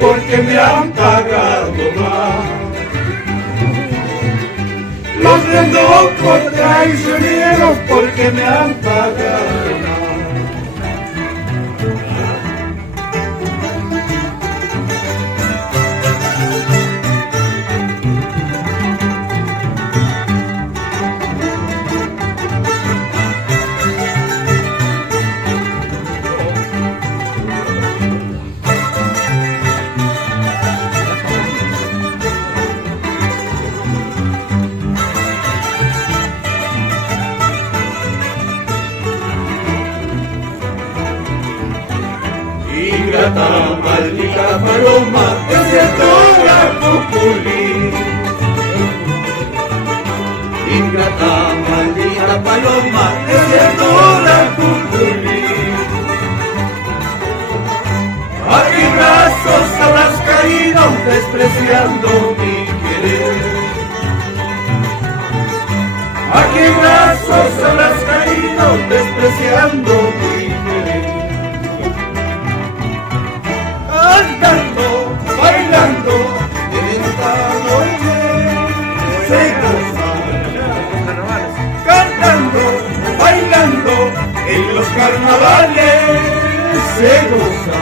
porque me han pagado más. Los vendo por traicioneros porque me han pagado más. Ingrata, maldita paloma, desertora populi. Ingrata, maldita paloma, desertora populi. A qué brazos habrás caído despreciando mi querer. A qué brazos habrás caído despreciando mi querer. Cantando, bailando, en esta noche se goza. Cantando, bailando, en los carnavales se goza.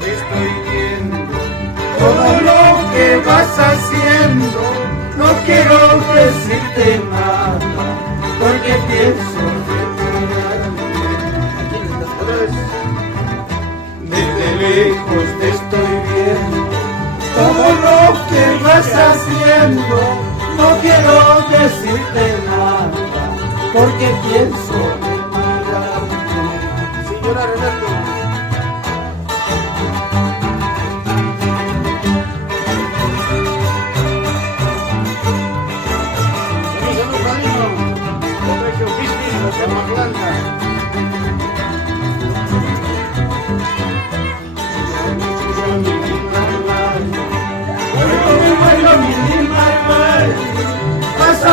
Te estoy viendo todo lo que vas haciendo. No quiero decirte nada porque pienso desde lejos te estoy viendo todo lo que vas haciendo. No quiero decirte nada porque pienso señora Roberto.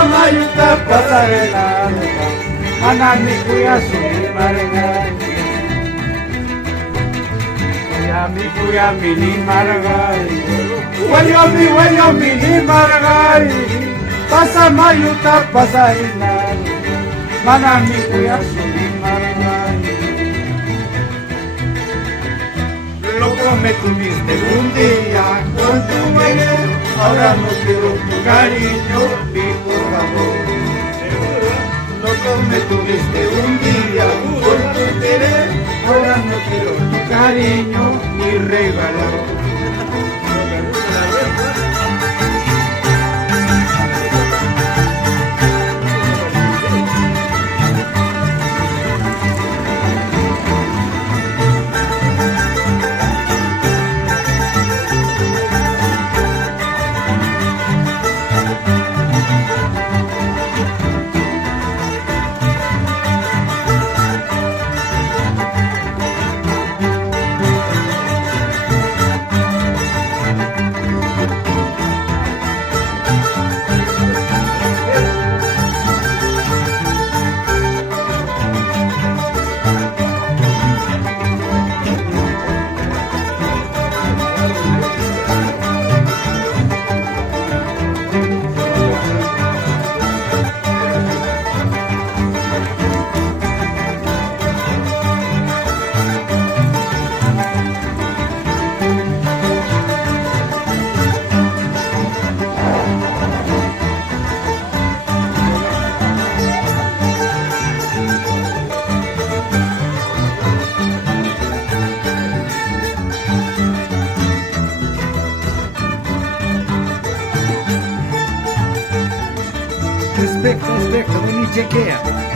Mayuta pasarela, manami kuya sumi margai, kuya mini margai, wayo mini margai, pasa mayuta pasarela, manami kuya sumi margai. Loco me tuviste un día con tu querer, ahora no quiero tu cariño ni por favor. Loco me tuviste un día por tu querer, ahora no quiero tu cariño ni regalo. chequea.